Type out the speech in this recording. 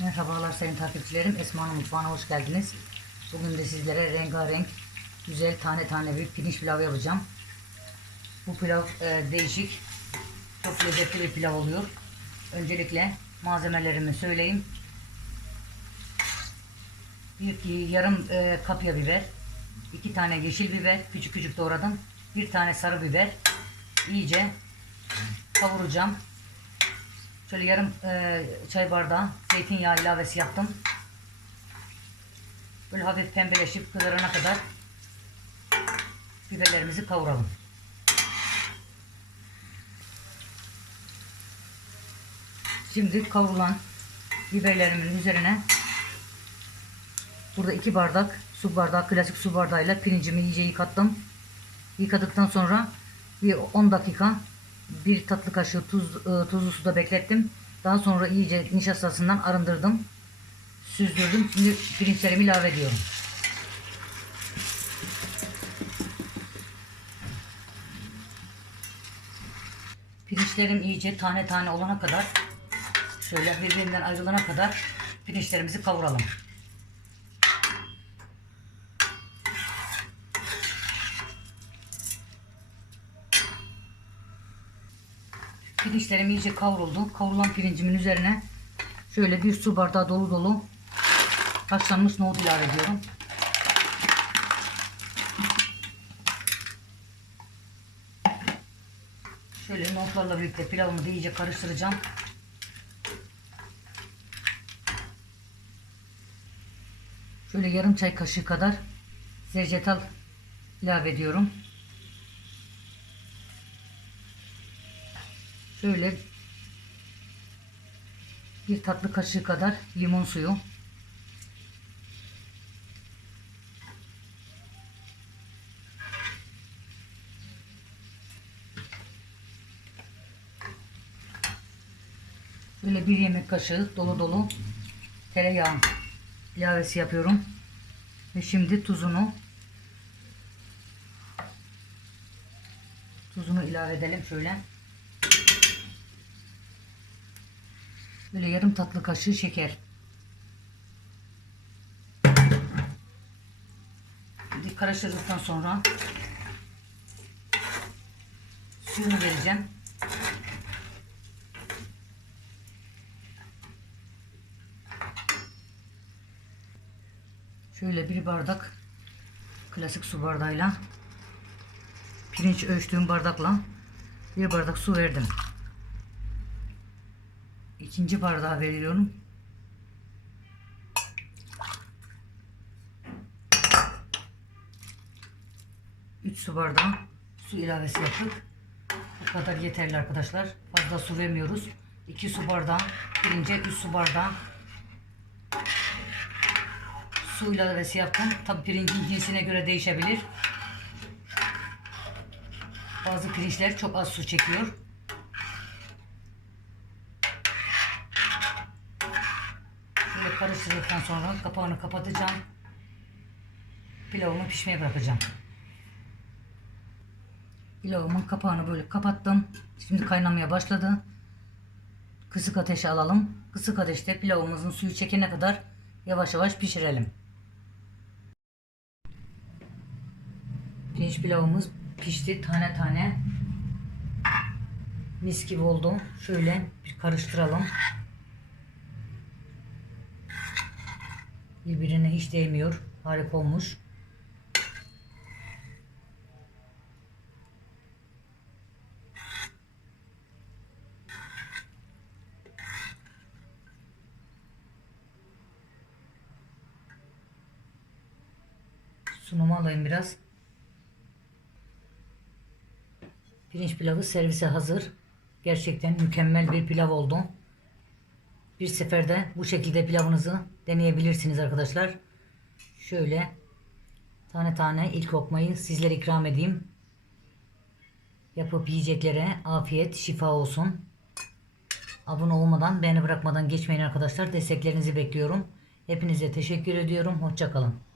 Merhabalar sayın takipçilerim. Esma'nın mutfağına hoş geldiniz. Bugün de sizlere rengarenk, güzel tane tane bir pirinç pilavı yapacağım. Bu pilav e, değişik, çok lezzetli bir pilav oluyor. Öncelikle malzemelerimi söyleyeyim. Bir yarım e, kapya biber, iki tane yeşil biber, küçük küçük doğradım. Bir tane sarı biber, iyice kavuracağım. Şöyle yarım e, çay bardağı zeytinyağı ilavesi yaptım. Böyle hafif pembeleşip kızarana kadar biberlerimizi kavuralım. Şimdi kavrulan biberlerimin üzerine burada iki bardak su bardağı klasik su bardağıyla pirincimi iyice yıkattım. Yıkadıktan sonra bir 10 dakika bir tatlı kaşığı tuz, e, tuzlu suda beklettim. Daha sonra iyice nişastasından arındırdım. Süzdürdüm. Şimdi pirinçlerimi ilave ediyorum. Pirinçlerim iyice tane tane olana kadar şöyle birbirinden ayrılana kadar pirinçlerimizi kavuralım. Pirinçlerim iyice kavruldu. Kavrulan pirincimin üzerine şöyle bir su bardağı dolu dolu haşlanmış nohut ilave ediyorum. Şöyle nohutlarla birlikte pilavımı da iyice karıştıracağım. Şöyle yarım çay kaşığı kadar zercetal ilave ediyorum. Şöyle bir tatlı kaşığı kadar limon suyu. Böyle bir yemek kaşığı dolu dolu tereyağı ilavesi yapıyorum. Ve şimdi tuzunu tuzunu ilave edelim şöyle. Böyle yarım tatlı kaşığı şeker. Şimdi karıştırdıktan sonra suyunu vereceğim. Şöyle bir bardak klasik su bardağıyla pirinç ölçtüğüm bardakla bir bardak su verdim. İkinci bardağı veriyorum. Üç su bardağı su ilavesi yaptık. Bu kadar yeterli arkadaşlar. Fazla su vermiyoruz. 2 su bardağı pirince 3 su bardağı su ilavesi yaptım. Tabi pirincin cinsine göre değişebilir. Bazı pirinçler çok az su çekiyor. Şöyle karıştırdıktan sonra kapağını kapatacağım. Pilavımı pişmeye bırakacağım. Pilavımın kapağını böyle kapattım. Şimdi kaynamaya başladı. Kısık ateşe alalım. Kısık ateşte pilavımızın suyu çekene kadar yavaş yavaş pişirelim. Pirinç pilavımız pişti tane tane. Mis gibi oldu. Şöyle bir karıştıralım. Birbirine hiç değmiyor. Harika olmuş. Sunumu alayım biraz. Pirinç pilavı servise hazır. Gerçekten mükemmel bir pilav oldu. Bir seferde bu şekilde pilavınızı deneyebilirsiniz arkadaşlar. Şöyle tane tane ilk lokmayı sizlere ikram edeyim. Yapıp yiyeceklere afiyet, şifa olsun. Abone olmadan, beğeni bırakmadan geçmeyin arkadaşlar. Desteklerinizi bekliyorum. Hepinize teşekkür ediyorum. Hoşçakalın.